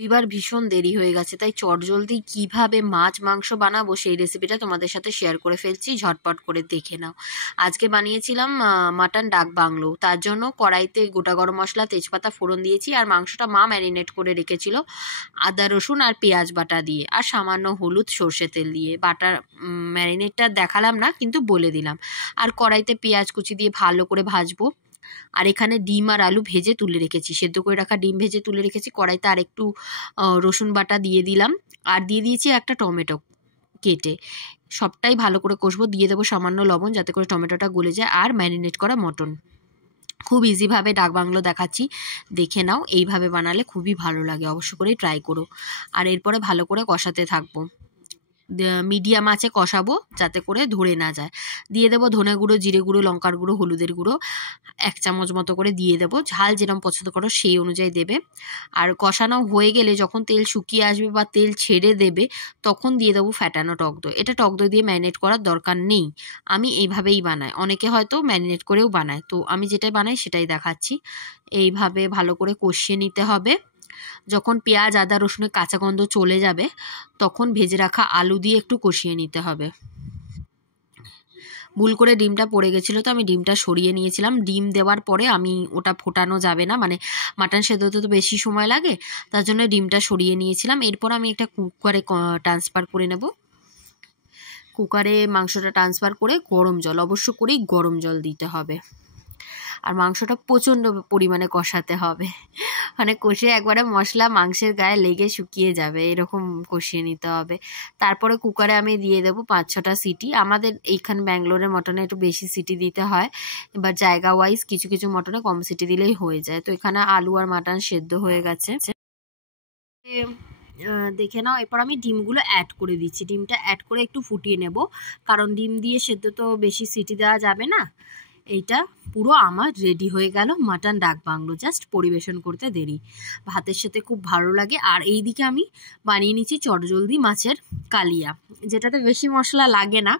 এবার ভীষণ দেরি হয়ে গেছে, তাই চটজলদি কিভাবে মাছ মাংস বানাবো সেই রেসিপিটা তোমাদের সাথে শেয়ার করে ফেলছি, ঝটপট করে দেখে নাও। আজকে বানিয়েছিলাম মাটন ডাক বাংলো। তার জন্য কড়াইতে গোটা গরম মশলা তেজপাতা ফোড়ন দিয়েছি, আর মাংসটা মা ম্যারিনেট করে রেখেছিল আদা রসুন আর পেঁয়াজ বাটা দিয়ে, আর সামান্য হলুদ সর্ষে তেল দিয়ে। বাটার ম্যারিনেটটা দেখালাম না, কিন্তু বলে দিলাম। আর কড়াইতে পেঁয়াজ কুচি দিয়ে ভালো করে ভাজবো। আর এখানে ডিম আর আলু ভেজে তুলে রেখেছি, সেদ্ধ করে রাখা ডিম ভেজে তুলে রেখেছি। কড়াইতে আর একটু রসুন বাটা দিয়ে দিলাম, আর দিয়ে দিয়েছি একটা টমেটো কেটে। সবটাই ভালো করে কষবো। দিয়ে দেবো সামান্য লবণ যাতে করে টমেটোটা গলে যায়, আর ম্যারিনেট করা মটন। খুব ইজিভাবে ডাক বাংলো দেখাচ্ছি, দেখে নাও। এইভাবে বানালে খুবই ভালো লাগে, অবশ্য করেই ট্রাই করো। আর এরপরে ভালো করে কষাতে থাকবো, মিডিয়াম আঁচে কষাবো যাতে করে ধরে না যায়। দিয়ে দেবো ধনে গুঁড়ো, জিরে গুঁড়ো, লঙ্কার গুঁড়ো, হলুদের গুঁড়ো 1 চামচ মতো করে দিয়ে দেবো। ঝাল যেরকম পছন্দ করো সেই অনুযায়ী দেবে। আর কষানো হয়ে গেলে যখন তেল শুকিয়ে আসবে বা তেল ছেড়ে দেবে, তখন দিয়ে দেবো ফ্যাটানো টক দই। এটা টক দই দিয়ে ম্যারিনেট করার দরকার নেই, আমি এইভাবেই বানাই। অনেকে হয়তো ম্যারিনেট করেও বানায়, তো আমি যেটাই বানাই সেটাই দেখাচ্ছি। এইভাবে ভালো করে কষিয়ে নিতে হবে। যখন পেঁয়াজ আদা রসুনের কাঁচা গন্ধ চলে যাবে, তখন ভেজে রাখা আলু দিয়ে একটু কষিয়ে নিতে হবে। ভুল করে ডিমটা পড়ে গেছিলো, তো আমি ডিমটা সরিয়ে নিয়েছিলাম। ডিম দেওয়ার পরে আমি ওটা ফোটানো যাবে না, মানে মাটন সেদ্ধ হতে তো বেশি সময় লাগে, তার জন্য ডিমটা সরিয়ে নিয়েছিলাম। এরপর আমি একটা কুকারে ট্রান্সফার করে নেব। কুকারে মাংসটা ট্রান্সফার করে গরম জল, অবশ্য করেই গরম জল দিতে হবে। আর মাংসটা প্রচণ্ড পরিমাণে কষাতে হবে, মানে কষে একবারে মশলা মাংসের গায়ে লেগে শুকিয়ে যাবে, এরকম কষিয়ে নিতে হবে। তারপরে কুকারে আমি দিয়ে দেবো 5-6টা সিটি। আমাদের এইখানে ব্যাঙ্গালোরের মটনে একটু বেশি সিটি দিতে হয়, এবার জায়গা ওয়াইজ কিছু কিছু মটনে কম সিটি দিলেই হয়ে যায়। তো এখানে আলু আর মাটন সেদ্ধ হয়ে গেছে, দেখে নাও। এরপর আমি ডিমগুলো অ্যাড করে দিচ্ছি। ডিমটা অ্যাড করে একটু ফুটিয়ে নেব, কারণ ডিম দিয়ে সেদ্ধ তো বেশি সিটি দেওয়া যাবে না। এইটা পুরো আমার রেডি হয়ে গেল মাটন ডাক বাংলো। জাস্ট পরিবেশন করতে দেরি, ভাতের সাথে খুব ভালো লাগে। আর এই দিকে আমি বানিয়ে নিচ্ছি চটজলদি মাছের কালিয়া, যেটাতে বেশি মশলা লাগে না।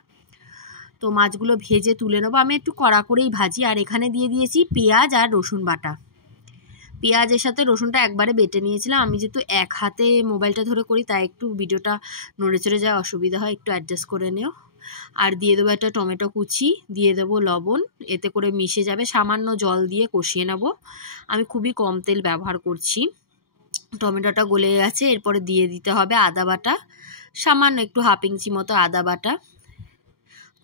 তো মাছগুলো ভেজে তুলে নেবো, আমি একটু কড়া করেই ভাজি। আর এখানে দিয়ে দিয়েছি পেঁয়াজ আর রসুন বাটা। পেঁয়াজের সাথে রসুনটা একবারে বেটে নিয়েছিলাম। আমি যেহেতু এক হাতে মোবাইলটা ধরে করি, তাই একটু ভিডিওটা নড়ে চড়ে যাওয়া অসুবিধা হয়, একটু অ্যাডজাস্ট করে নিও। আর দিয়ে দেবো একটা টমেটো কুচি, দিয়ে দেবো লবণ, এতে করে মিশে যাবে। সামান্য জল দিয়ে কষিয়ে নেব, আমি খুবই কম তেল ব্যবহার করছি। টমেটোটা গলে গেছে, এরপরে দিয়ে দিতে হবে আদা বাটা, সামান্য একটু 1/2 ইঞ্চি মতো আদা বাটা।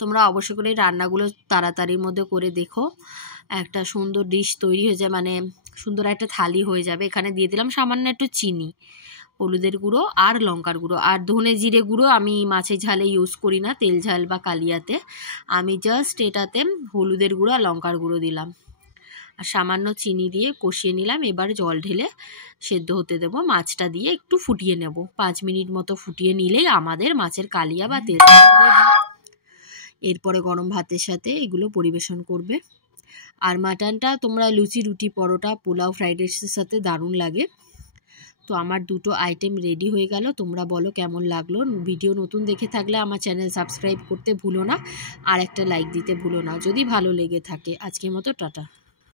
তোমরা অবশ্যই করে রান্নাগুলো তাড়াতাড়ির মধ্যে করে দেখো, একটা সুন্দর ডিশ তৈরি হয়ে যায়, মানে সুন্দর একটা থালি হয়ে যাবে। এখানে দিয়ে দিলাম সামান্য একটু চিনি, হলুদের গুঁড়ো আর লঙ্কার গুঁড়ো। আর ধনে জিরে গুঁড়ো আমি মাছের ঝালে ইউজ করি না, তেল ঝাল বা কালিয়াতে। আমি জাস্ট এটাতে হলুদের গুঁড়ো আর লঙ্কার গুঁড়ো দিলাম, আর সামান্য চিনি দিয়ে কষিয়ে নিলাম। এবার জল ঢেলে সেদ্ধ হতে দেবো। মাছটা দিয়ে একটু ফুটিয়ে নেব, 5 মিনিট মতো ফুটিয়ে নিলেই আমাদের মাছের কালিয়া বা তেল। এরপরে গরম ভাতের সাথে এগুলো পরিবেশন করবে। আর মাটনটা তোমরা লুচি, রুটি, পরোটা, পোলাও, ফ্রাইড রাইসের সাথে দারুণ লাগে। তো আমার দুটো আইটেম রেডি হয়ে গেল। তোমরা বলো কেমন লাগলো। ভিডিও নতুন দেখে থাকলে আমার চ্যানেল সাবস্ক্রাইব করতে ভুলো না, আর একটা লাইক দিতে ভুলো না যদি ভালো লেগে থাকে। আজকের মতো টাটা।